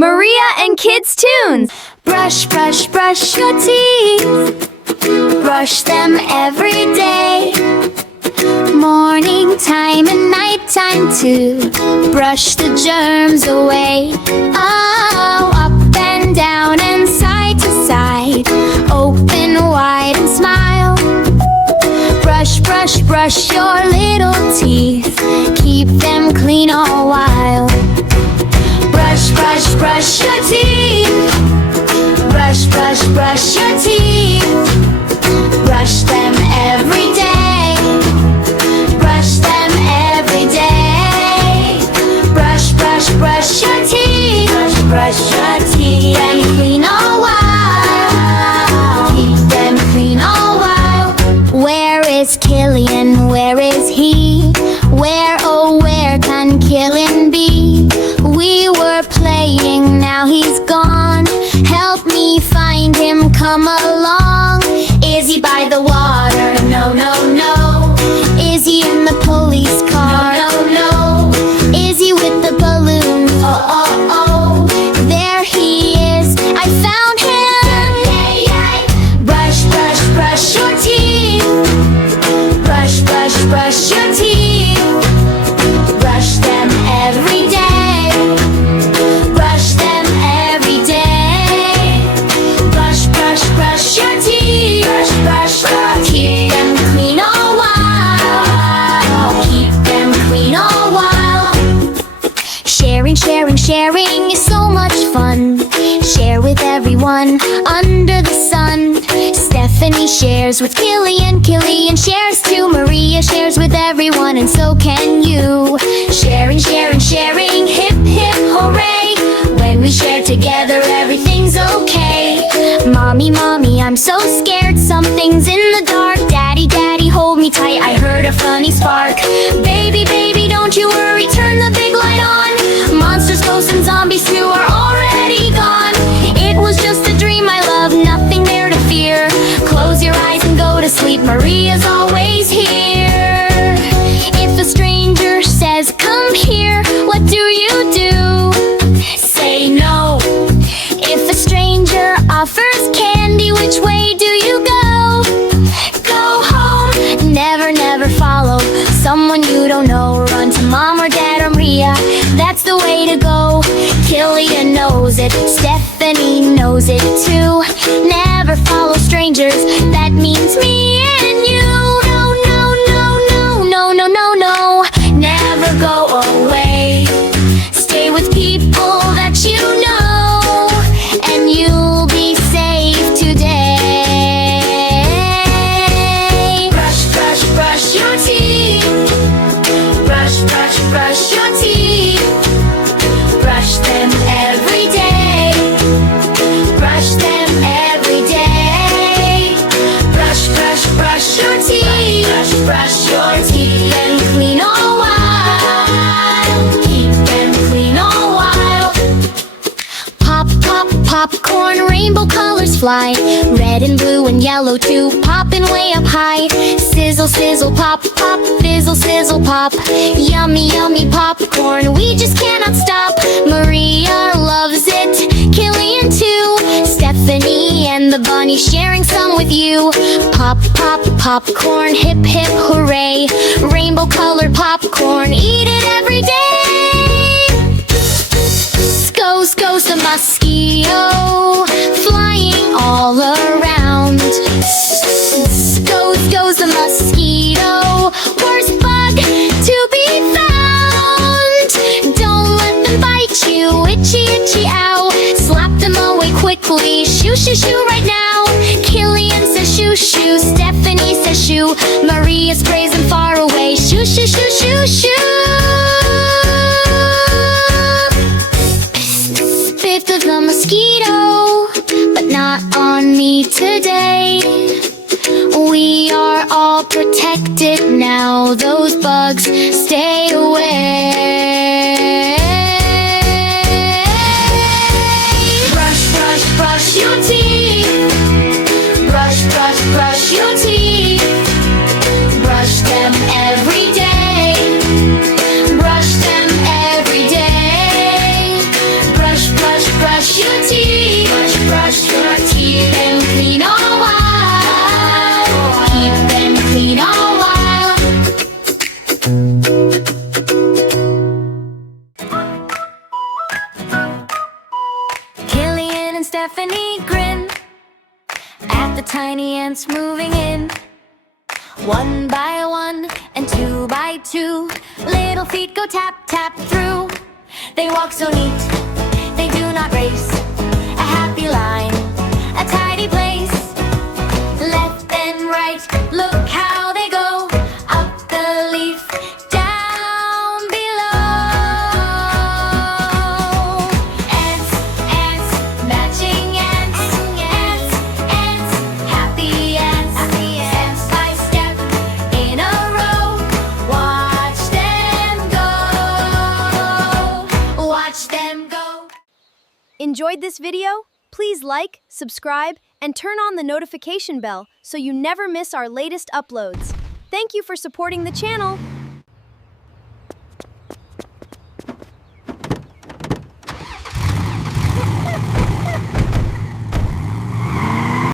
Maria and Kids Toons. Brush, brush, brush your teeth. Brush them every day. Morning time and night time too. Brush the germs away. Oh, up and down and side to side. Open wide and smile. Brush, brush, brush your little teeth. Keep them clean all while. Brush, brush, brush your teeth. Brush, brush, brush your teeth. Brush them every day. Brush them every day. Brush, brush, brush your teeth. Brush, brush your teeth. Keep them clean all while. Keep them clean all while. Where is Killian? Where is he? Where, oh where can Killian be? We were playing, now he's gone. Help me find him, come along. Is he by the water? No, no, no. Is he in the police car? No, no, no. Is he with the balloon? Oh, oh, oh. There he is, I found him. Yay, yay. Brush, brush, brush your teeth. Brush, brush, brush your teeth. Brush them every day. Brush them every day. Brush, brush, brush your teeth. Brush, brush, brush. Keep them clean all while. Keep them clean all while. Sharing, sharing, sharing is so much fun. Share with everyone under the sun. Stephanie shares with Killian, Killian shares too. Maria shares with everyone, and so can you. Sharing, sharing, sharing, hip, hip, hooray. When we share together, everything's okay. Mommy, mommy, I'm so scared. Something's in the dark. Daddy, daddy, hold me tight. I heard a funny spark. Baby, baby, don't you worry. Turn the big light on. Monsters, ghosts, and zombies too are already gone. It was just a dream, my love. Nothing there to fear. Close your eyes and go to sleep. Maria's always here. If a stranger says, come here, what do you do? Say no. If a stranger offers candy, which way do you go? Go home. Never, never follow someone you don't know. Run to mom or dad or Maria. That's the way to go. Killian knows it. Stephanie knows it too. Never follow strangers. That means me and you. No, no, no, no, no, no, no, no. Never go away. Stay with people that you know, and you'll be safe today. Brush, brush, brush your teeth. Brush, brush, brush your teeth. Brush them every day. Brush them every day. Brush, brush, brush your teeth. Brush, brush your teeth. And clean all while. Keep them clean all while. Pop, pop, popcorn, rainbow colors fly. Red and blue and yellow too, popping way up high. Sizzle, sizzle, pop, pop, fizzle, sizzle, pop. Yummy, yummy popcorn, we just cannot stop. Maria loves it, Killian too. Stephanie and the bunny sharing some with you. Pop, pop, popcorn, hip, hip, hooray. Rainbow colored popcorn, eat it every day. Goes, goes the mosquito, flying all around. Goes, goes the mosquito, worst bug to be found. Don't let them bite you, itchy, itchy, ow. Slap them away quickly, shoo, shoo, shoo right now. Killian says shoo, shoo, Stephanie says shoo. Maria sprays them far away, shoo, shoo, shoo, shoo, shoo. Bit of the mosquito, but not on me today. We are all protected now, those bugs stay away. Brush, brush, brush your teeth. Brush, brush, brush your teeth. Brush them every day. Brush them every day. Brush, brush, ants moving in. One by one and two by two, little feet go tap, tap through. They walk so neat, they do not race. A happy line, a tidy place. Left and right, look how they go. Up the leaf, down below. Ants, ants, matching ants. Ants, ants, happy ants. Ants by step, in a row. Watch them go. Watch them go. Enjoyed this video? Please like, subscribe, and turn on the notification bell so you never miss our latest uploads. Thank you for supporting the channel.